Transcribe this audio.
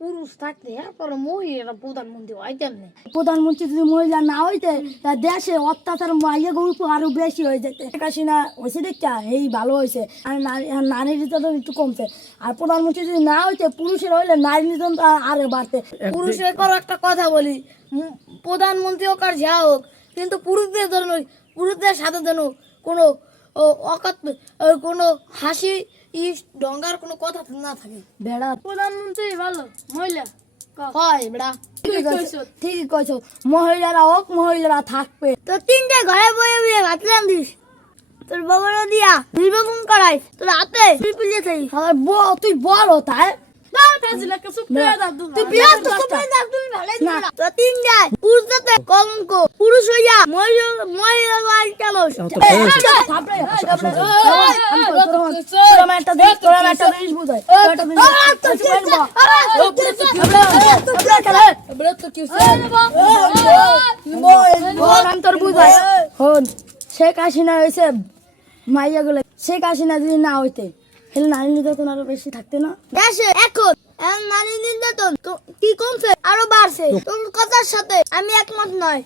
পুরুষ থাকতে এরপরে মহিলা প্রধানমন্ত্রী হয় কেমনে? প্রধানমন্ত্রী যদি মহিলা না হইতে তা দেশে অত্যাচার আরো বেশি হয়ে যেতে। হাসিনা হয়েছে দেখতে এই ভালো হয়েছে, আর নারী নির্যাতন একটু কমছে। আর প্রধানমন্ত্রী যদি না হইতে পুরুষের হইলে নারী নির্যাতন আরো বাড়তে। পুরুষের পর একটা কথা বলি, প্রধানমন্ত্রী হোক আর যা হোক, কিন্তু পুরুষদের সাথে যেন কোনো কোনো হাসি ডঙ্গার কোনো কথা না থাকে। বেড়া প্রধানমন্ত্রী ভালো, মহিলা হয় বেড়া ঠিকই কইছো, মহিলারা হোক মহিলারা থাকবে। তো তিনটে ঘরে বয়ে বয়ে ভাত রান্ধিস, তোর বাবারা দিয়া নির্বাচন করাইস, তোর হাতে পিলিয়ে থাকি। তুই বলো তাই পুরুষ হইয়া মহিলা কেমন শেখ হাসিনা হয়েছে মাইয়া গুলো। শেখ হাসিনা যদি না হইতে তাহলে নারী নির্যাতন আরো বেশি থাকতে না দেশে। এখন নারী নির্যাতন কি কমছে, আরো বাড়ছে। তোর কথার সাথে আমি একমত নয়।